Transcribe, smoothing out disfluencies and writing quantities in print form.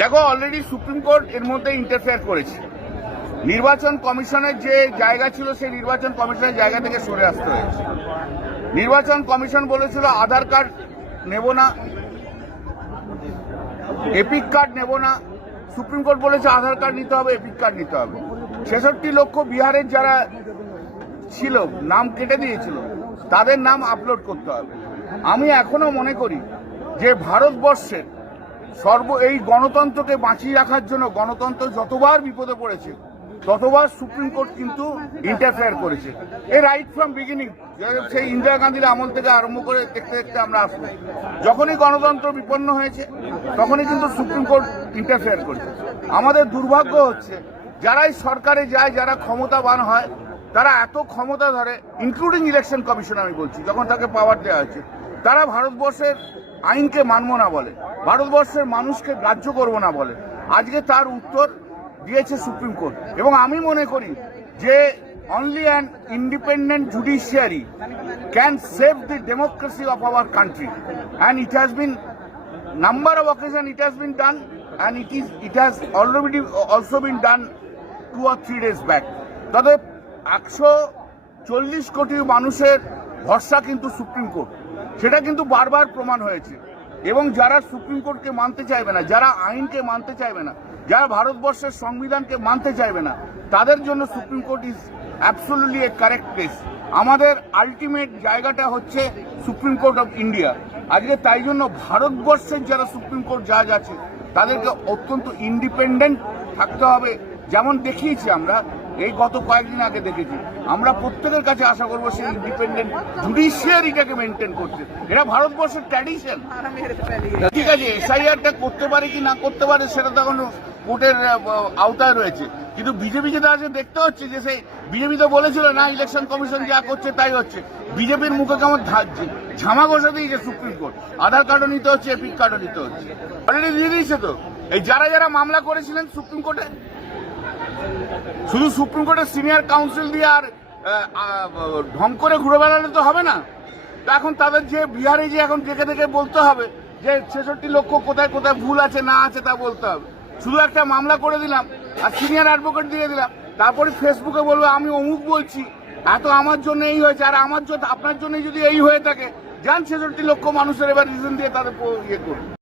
দেখো, already supreme court এর মধ্যে ইন্টারফেয়ার করেছে। নির্বাচন কমিশনের যে জায়গা ছিল সেই নির্বাচন কমিশনের জায়গা থেকে সরে আসতে হয়েছে। নির্বাচন কমিশন বলেছিল আধার কার্ড নেব না, এপিক কার্ড নেব না। সুপ্রিম কোর্ট বলেছে আধার কার্ড নিতে হবে, এপিক কার্ড নিতে হবে। 66 লক্ষ বিহারের যারা ছিল নাম কেটে দিয়েছিল তাদের নাম আপলোড করতে হবে। আমি এখনো মনে করি যে ভারতবর্ষের এই গণতন্ত্রকে বাঁচিয়ে রাখার জন্য গণতন্ত্র যতবার বিপদে পড়েছে ততবার সুপ্রিম কোর্ট কিন্তু ইন্টারফেয়ার করেছে। এই রাইট ফ্রম বিগিনিং, সেই ইন্দিরা গান্ধীর আমল থেকে আরম্ভ করে দেখতে দেখতে আমরা আসবো। যখনই গণতন্ত্র বিপন্ন হয়েছে তখনই কিন্তু সুপ্রিম কোর্ট ইন্টারফেয়ার করেছে। আমাদের দুর্ভাগ্য হচ্ছে যারাই সরকারে যায়, যারা ক্ষমতাবান হয়, তারা এত ক্ষমতা ধরে, ইনক্লুডিং ইলেকশন কমিশন আমি বলছি, যখন তাকে পাওয়ার দেওয়া হয়েছে, তারা ভারতবর্ষের আইনকে মানব না বলে, ভারতবর্ষের মানুষকে গ্রাহ্য করবো না বলে। আজকে তার উত্তর দিয়েছে সুপ্রিম কোর্ট। এবং আমি মনে করি যে only an independent judiciary can save the democracy of our country, and it has been number of occasions it has been done, and it has already also been done 2 or 3 days back. তবে 140 কোটি মানুষের ভরসা কিন্তু supreme court, সেটা কিন্তু বারবার প্রমাণ হয়েছে। এবং যারা সুপ্রিম কোর্টকে মানতে চাইবে না, যারা আইনকে মানতে চাইবে না, যারা ভারতবর্ষের সংবিধানকে মানতে চাইবে না, তাদের জন্য supreme court is absolutely A correct place. আমাদের আলটিমেট জায়গাটা হচ্ছে সুপ্রিম কোর্ট অফ ইন্ডিয়া। আজকে তাই জন্য ভারতবর্ষের যারা সুপ্রিম কোর্ট জাজ আছে তাদেরকে অত্যন্ত ইন্ডিপেন্ডেন্ট থাকতে হবে। যেমন দেখিয়েছি আমরা, এই গত কয়েকদিন আগে দেখেছি, আমরা প্রত্যেকের কাছে আশা করবো সেই ইন্ডিপেন্ডেন্ট জুডিশিয়ারিটাকে মেনটেন করতে। এটা ভারতবর্ষের ট্র্যাডিশন। ঠিক আছে, এসআইআরটা করতে পারে কি না করতে পারে সেটা তো এখন কোর্টের আওতায় রয়েছে, কিন্তু বিজেপি যেটা আছে দেখতে হচ্ছে যে সেই বিজেপি তো বলেছিল না ইলেকশন কমিশন যা করছে তাই হচ্ছে। বিজেপির মুখে কেমন ঝামা ঘষা দিয়েছে সুপ্রিম কোর্ট, আধার কার্ডও নিতে হচ্ছে, এপিক কার্ডও নিতে হচ্ছে, অলরেডি দিয়ে দিয়েছে। তো এই যারা যারা মামলা করেছিলেন সুপ্রিম কোর্টে, শুধু সুপ্রিম কোর্টের সিনিয়র কাউন্সিল দিয়ে আর ঢং করে ঘুরে বেড়ালে তো হবে না। তো এখন তাদের যে বিহারে যে এখন দেখে দেখে বলতে হবে যে 66 লক্ষ কোথায় কোথায় ভুল আছে না আছে তা বলতে হবে। শুধু একটা মামলা করে দিলাম আর সিনিয়র অ্যাডভোকেট দিয়ে দিলাম, তারপরে ফেসবুকে বলবো আমি অমুক বলছি, এত আমার জন্য এই হয়েছে, আর আমার জন্য আপনার জন্য যদি এই হয়ে থাকে, যান 66 লক্ষ মানুষের এবার রিজন দিয়ে তাদের ইয়ে করুন।